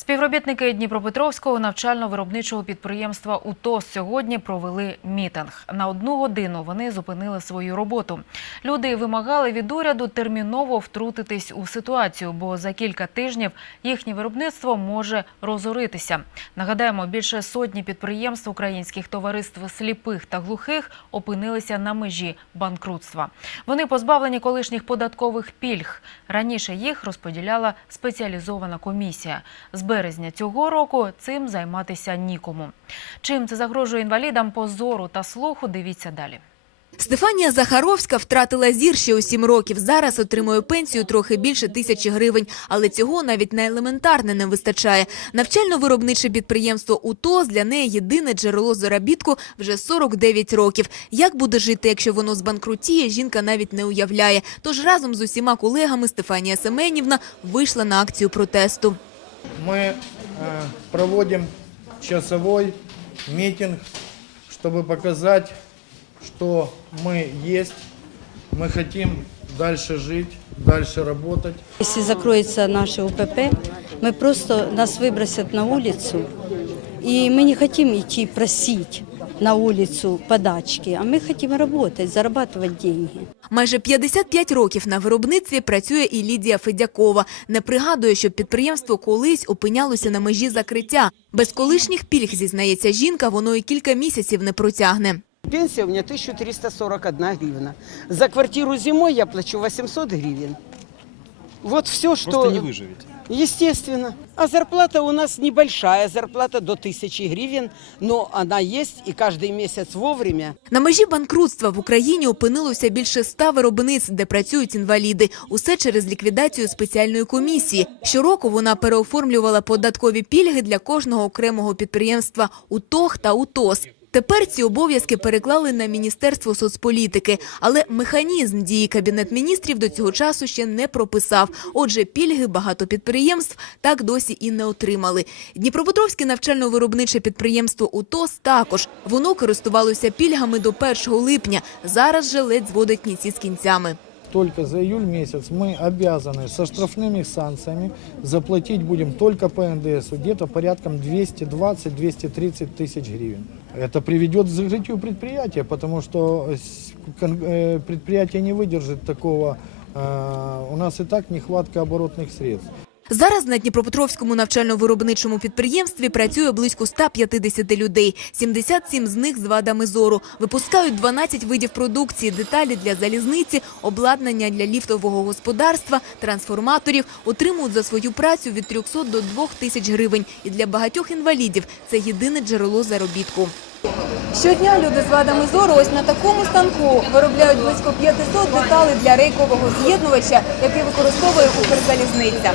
Співробітники Дніпропетровського навчально-виробничого підприємства УТОС сьогодні провели мітинг. На одну годину вони зупинили свою роботу. Люди вимагали від уряду терміново втрутитись у ситуацію, бо за кілька тижнів їхнє виробництво може розоритися. Нагадаємо, більше сотні підприємств українських товариств сліпих та глухих опинилися на межі банкрутства. Вони позбавлені колишніх податкових пільг. Раніше їх розподіляла спеціалізована комісія. Березня цього року цим займатися нікому. Чим це загрожує інвалідам по зору та слуху, дивіться далі. Стефанія Захаровська втратила зір ще у сім років. Зараз отримує пенсію трохи більше тисячі гривень, але цього навіть на елементарне не вистачає. Навчально-виробниче підприємство УТОС для неї єдине джерело заробітку вже 49 років. Як буде жити, якщо воно збанкрутіє, жінка навіть не уявляє. Тож разом з усіма колегами Стефанія Семенівна вийшла на акцію протесту. Мы э, проводим часовой митинг, чтобы показать, что мы есть, мы хотим дальше жить, дальше работать. Если закроется наше УПП, мы просто нас выбросят на улицу, и мы не хотим идти просить на улицу подачки, а мы хотим работать, зарабатывать деньги. Майже 55 років на виробництві працює і Лідія Федякова. Не пригадує, щоб підприємство колись опинялося на межі закриття. Без колишніх пільг, зізнається жінка, воно і кілька місяців не протягне. Пенсия у меня 1341 гривна. За квартиру зимой я плачу 800 гривен. Вот все, что... Просто не выживете. Естественно. А зарплата у нас небольшая, зарплата до 1000 гривен, но она есть и каждый месяц вовремя. На межі банкрутства в Україні опинилося більше ста виробництв, де працюють інваліди. Усе через ліквідацію спеціальної комісії. Щороку вона переоформлювала податкові пільги для кожного окремого підприємства УТОХ та УТОС. Тепер ці обов'язки переклали на Міністерство соцполітики, але механізм дії Кабінет міністрів до цього часу ще не прописав. Отже, пільги багато підприємств так досі і не отримали. Дніпропетровське навчально-виробниче підприємство УТОС також. Воно користувалося пільгами до 1 липня. Зараз же ледь зводить кінці з кінцями Только за июль месяц мы обязаны со штрафными санкциями заплатить будем только по НДСу где-то порядком 220-230 тысяч гривен. Это приведет к закрытию предприятия, потому что с- кон- э, предприятие не выдержит такого. э, У нас и так нехватка оборотных средств. Зараз на Дніпропетровському навчально-виробничому підприємстві працює близько 150 людей. 77 з них з вадами зору. Випускають 12 видів продукції, деталі для залізниці, обладнання для ліфтового господарства, трансформаторів. Отримують за свою працю від 300 до 2 тисяч гривень. І для багатьох інвалідів це єдине джерело заробітку. Щодня люди з вадами зору ось на такому станку виробляють близько 500 деталей для рейкового з'єднувача, який використовує Укрзалізниця.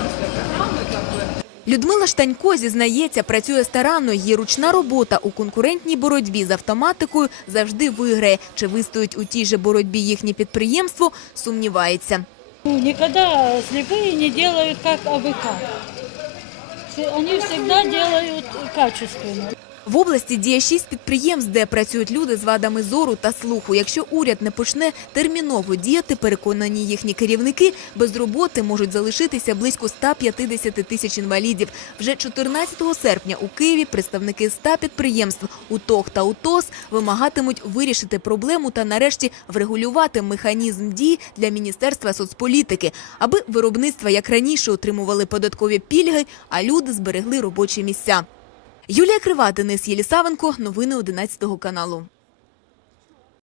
Людмила Штанько зізнається, працює старанно. Її ручна робота у конкурентній боротьбі з автоматикою завжди виграє. Чи вистоїть у тій же боротьбі їхнє підприємство, сумнівається. Никогда слепые не делают как абы как. Все- Они всегда делают качественно. В області діє шість підприємств, де працюють люди з вадами зору та слуху. Якщо уряд не почне терміново діяти, переконані їхні керівники, без роботи можуть залишитися близько 150 тисяч інвалідів. Вже 14 серпня у Києві представники 100 підприємств УТОХ та УТОС вимагатимуть вирішити проблему та нарешті врегулювати механізм дій для Міністерства соцполітики, аби виробництва як раніше отримували податкові пільги, а люди зберегли робочі місця. Юлія Крива, Денис Єлісавенко. Новини 11 каналу.